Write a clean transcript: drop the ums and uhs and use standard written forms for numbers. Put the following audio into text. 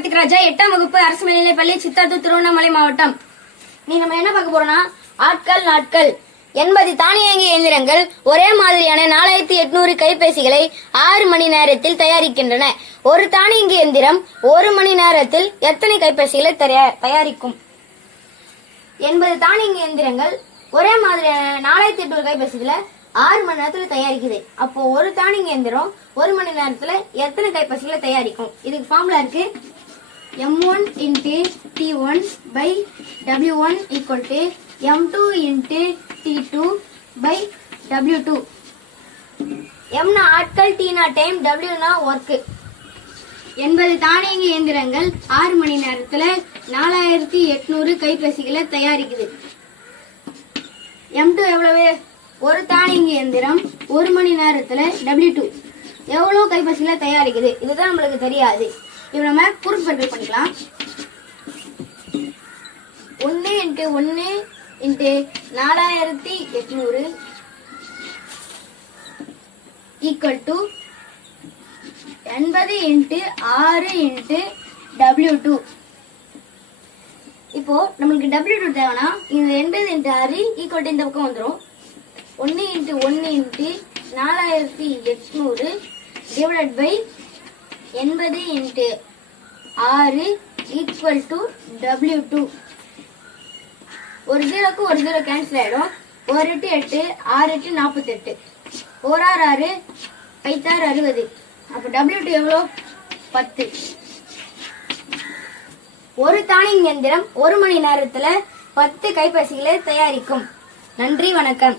கார்த்திக் ராஜா, 8ஆம் வகுப்பு அரசு மேல்நிலைப்பள்ளி, சித்தாத்தூர், திருவண்ணாமலை மாவட்டம். நீ நம்ம என்ன பார்க்க போறோம்னா, ஆட்கள் நாட்கள் 80 தானியங்கி இயந்திரங்கள் ஒரே மாதிரியான 4800 கைபேசிகளை 6 மணி நேரத்தில் தயாரிக்கின்றன. ஒரு தானியங்கி இயந்திரம் 1 மணி நேரத்தில் எத்தனை கைபேசிகளை தயாரிக்கும்? 80 தானியங்கி இயந்திரங்கள் ஒரே மாதிரியான 4800 கைபேசிகளை 6 மணி நேரத்துல தயாரிக்குது. அப்போ ஒரு தானியங்கி இயந்திரம் 1 மணி நேரத்துல எத்தனை கைபேசிகளை தயாரிக்கும்? இதுக்கு ஃபார்முலா இருக்கு. M1 × T1 / W1 = M2 × T2 / W2. M னா ஆட்கள், T னா டைம், W னா ஒர்க். 80 தானியங்கி இயந்திரங்கள் 6 மணி நேரத்துல 4800 கைபேசிகளை தயாரிக்குது. M2 எவ்வளவு? ஒரு தானியங்கி இயந்திரம் 1 மணி நேரத்துல W2 எவ்வளவு கைபேசிகளை தயாரிக்குது? இதுதான் நம்மளுக்கு தெரியாது. இப்ப நம்ம குறும்பெருக்கல் பண்ணிக்கலாம். 1 × 1 × 4800 = 80 × 6 × W2. இப்போ நம்மளுக்கு W2 தேவைன்னா இந்த 80 × 6 = இந்த பக்கம் வந்துடும். 1 × 1 × 4800 / 80 × 6 = W2. ஒரு 0க்கு ஒரு 0 கேன்சல் ஆயிடும். 1 8 8, 6 8 48, 1 6 6, 5 6 60. அப்ப W2 எவ்வளோ? 10. ஒரு தானியங்கி இயந்திரம் 1 மணி நேரத்துல 10 கைபேசிகளை தயாரிக்கும். நன்றி, வணக்கம்.